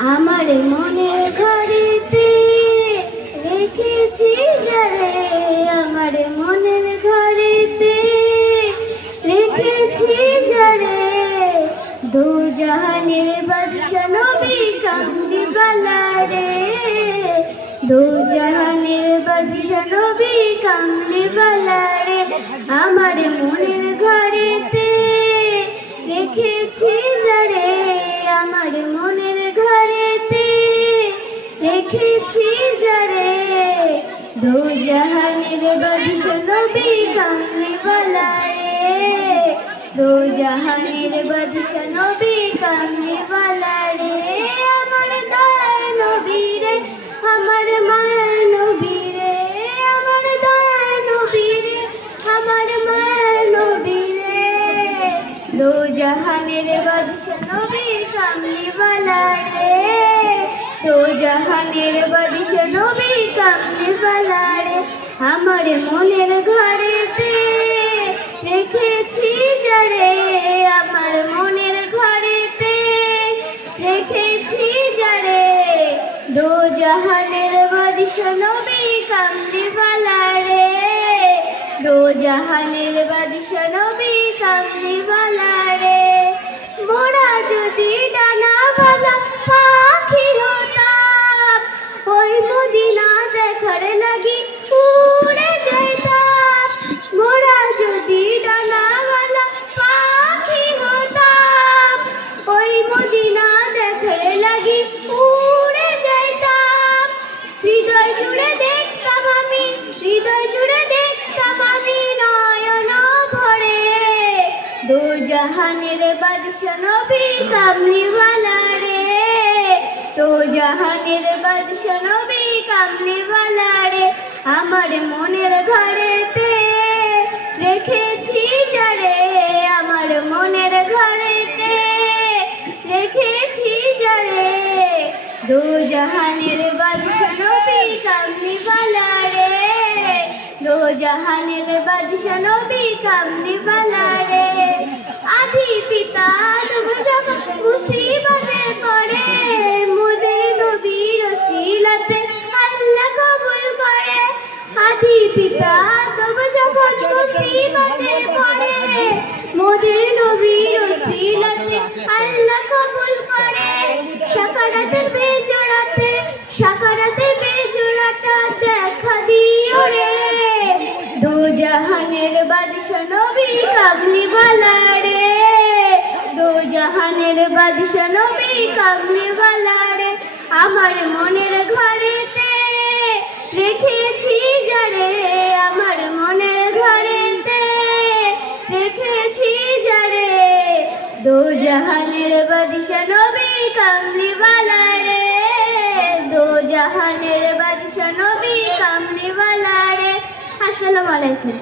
আমার মনের ঘরেতে রেখেছি যারে, আমার মনের ঘরেতে রেখেছি যারে, দু জাহানের বাদশা নবী কামলি ওয়ালা রে, দু জাহানের বাদশা নবী কামলি ওয়ালা রে। আমার মনের ঘরেতে রেখেছি যারে, আমার মনের ঘরেতে রেখেছি যারে, দু জাহানের বাদশা নবী কামলি ওয়ালা রে, দু জাহানের বাদশা নবী কামলি ওয়ালা রে। আমার দয়ার নবী রে, আমার মায়ার নবী রে, আমার দয়ার নবী রে, আমার মায়ার নবী রে, দু জাহানের বাদশা নবী কামলি ওয়ালা রে, দু জাহানের বাদশা নবী কামলি ওয়ালা রে। আমার মনের ঘরেতে রেখেছি যারে, আমার মনের ঘরেতে রেখেছি যারে, দু জাহানের বাদশা নবী কামলি ওয়ালা রে, দু জাহানের বাদশা নবী কামলি ওয়ালা রে। মোরা যদি ডানাওয়ালা পাখি হতাম, ওই মদিনা দেখার লাগি উড়ে যাইতাম। মোরা যদি ডানাওয়ালা পাখি হতাম, ওই মদিনা দেখার লাগি উড়ে যাইতাম। হৃদয় জুড়ে দেখতাম আমি, হৃদয় জুড়ে দেখতাম আমি নয়ন ভরে, দু জাহানের বাদশা নবী কামলি ওয়ালা রে, দু জাহানের বাদশা নবী কামলি ওয়ালা রে। আমার মনের ঘরেতে রেখেছি যারে, আমার মনের ঘরেতে রেখেছি যারে, দু জাহানের বাদশা নবী কামলি ওয়ালা রে, দু জাহানের বাদশা নবী কামলি ওয়ালা রে। আদি পিতা যখন মুসিবতে পড়ে, মোদের নবীর ওসিলাতে আল্লাহ কবুল করে। আদি পিতা যখন মুসিবতে পড়ে, মোদের নবীর ওসিলাতে আল্লাহ কবুল করে। সাকারাতের বেজোড়াতে, সাকারাতের বেজোড়াটা দেখা দিও রে, দু জাহানের বাদশা নবী কামলি ওয়ালা রে, দু জাহানের বাদশা নবী কামলি ওয়ালা রে। আমার মনের ঘরেতে রেখেছি যারে, আমার মনের ঘরেতে রেখেছি যারে, দু জাহানের বাদশা নবী কামলি ওয়ালা রে, দু জাহানের বাদশা নবী কামলি ওয়ালা রে। আসসালামু আলাইকুম।